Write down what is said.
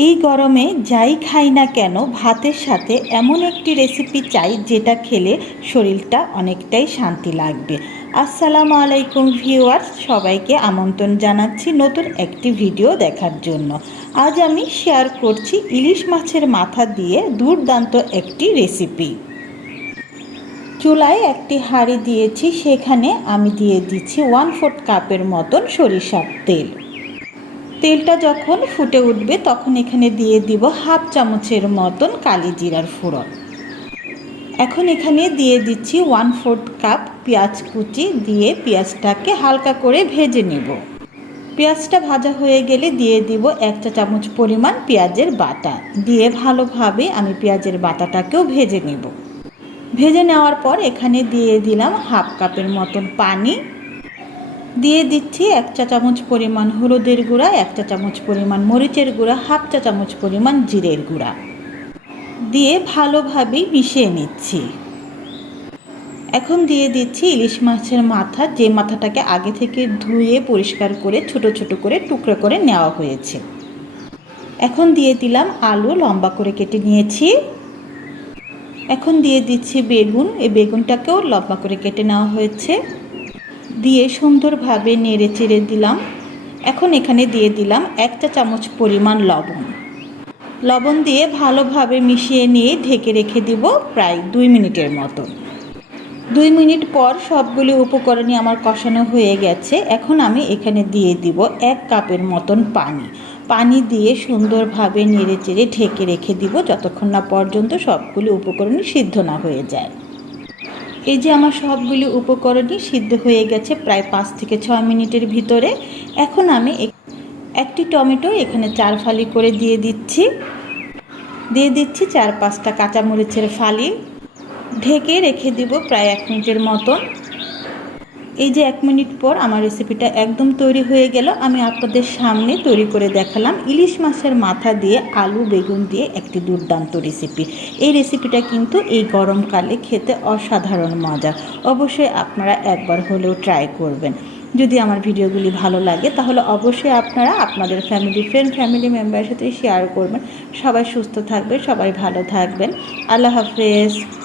এই গরমে যাই খাই না কেন, ভাতের সাথে এমন একটি রেসিপি চাই যেটা খেলে শরীরটা অনেকটাই শান্তি লাগবে। আসসালামু আলাইকুম ভিউয়ার্স সবাইকে আমন্ত্রণ জানাচ্ছি নতুন একটি ভিডিও দেখার জন্য। আজ আমি শেয়ার করছি ইলিশ মাছের মাথা দিয়ে দুর্দান্ত একটি রেসিপি চুলায় একটি হাঁড়ি দিয়েছি, সেখানে আমি দিয়ে দিচ্ছি ওয়ান ফোর্থ কাপের মতন সরিষার তেল। তেলটা যখন ফুটে উঠবে, তখন এখানে দিয়ে দিব হাফ চামচের মতন কালি জিরার ফোড়ন। এখন এখানে দিয়ে দিচ্ছি ওয়ান ফোর্থ কাপ পেঁয়াজ কুচি দিয়ে পেঁয়াজটাকে হালকা করে ভেজে নেব। পেঁয়াজটা ভাজা হয়ে গেলে দিয়ে দিব এক চা চামচ পরিমাণ পেঁয়াজের বাটা। দিয়ে ভালোভাবে আমি পেঁয়াজের বাটাটাকেও ভেজে নেব। ভেজে নেওয়ার পর এখানে দিয়ে দিলাম হাফ কাপের মতন পানি। দিয়ে দিচ্ছি এক চা চামচ পরিমাণ হলুদের গুঁড়া, এক চা চামচ পরিমাণ মরিচের গুঁড়া, হাফ চা চামচ পরিমাণ জিরের গুঁড়া। দিয়ে ভালোভাবেই মিশিয়ে নিচ্ছি। এখন দিয়ে দিচ্ছি ইলিশ মাছের মাথা, যে মাথাটাকে আগে থেকে ধুয়ে পরিষ্কার করে ছোট ছোট করে টুকরো করে নেওয়া হয়েছে। এখন দিয়ে দিলাম আলু, লম্বা করে কেটে নিয়েছি। এখন দিয়ে দিচ্ছি বেগুন, এই বেগুনটাকেও লম্বা করে কেটে নেওয়া হয়েছে। দিয়ে সুন্দরভাবে নেড়ে চেড়ে দিলাম। এখন এখানে দিয়ে দিলাম এক চা চামচ পরিমাণ লবণ। লবণ দিয়ে ভালোভাবে মিশিয়ে নিয়ে ঢেকে রেখে দিব প্রায় দুই মিনিটের মতো। দুই মিনিট পর সবগুলি উপকরণই আমার কষানো হয়ে গেছে। এখন আমি এখানে দিয়ে দিব এক কাপের মতন পানি। পানি দিয়ে সুন্দরভাবে নেড়ে চেড়ে ঢেকে রেখে দিব যতক্ষণ না পর্যন্ত সবগুলি উপকরণই সিদ্ধ না হয়ে যায়। এই যে আমার সবগুলি উপকরণই সিদ্ধ হয়ে গেছে প্রায় পাঁচ থেকে ছয় মিনিটের ভিতরে। এখন আমি একটি টমেটো এখানে চার ফালি করে দিয়ে দিচ্ছি। দিয়ে দিচ্ছি চার পাঁচটা কাঁচামরিচের ফালি। ঢেকে রেখে দিব প্রায় এক মিনিটের মতন। এই যে এক মিনিট পর আমার রেসিপিটা একদম তৈরি হয়ে গেল, আমি আপনাদের সামনে তৈরি করে দেখালাম ইলিশ মাছের মাথা দিয়ে আলু, বেগুন দিয়ে একটি দুর্দান্ত রেসিপি এই রেসিপিটা কিন্তু এই গরমকালে খেতে অসাধারণ মজা। অবশ্যই আপনারা একবার হলেও ট্রাই করবেন। যদি আমার ভিডিওগুলি ভালো লাগে, তাহলে অবশ্যই আপনারা আপনাদের ফ্যামিলি ফ্রেন্ড ফ্যামিলি মেম্বারের সাথে শেয়ার করবেন। সবাই সুস্থ থাকবেন, সবাই ভালো থাকবেন। আল্লাহ হাফেজ।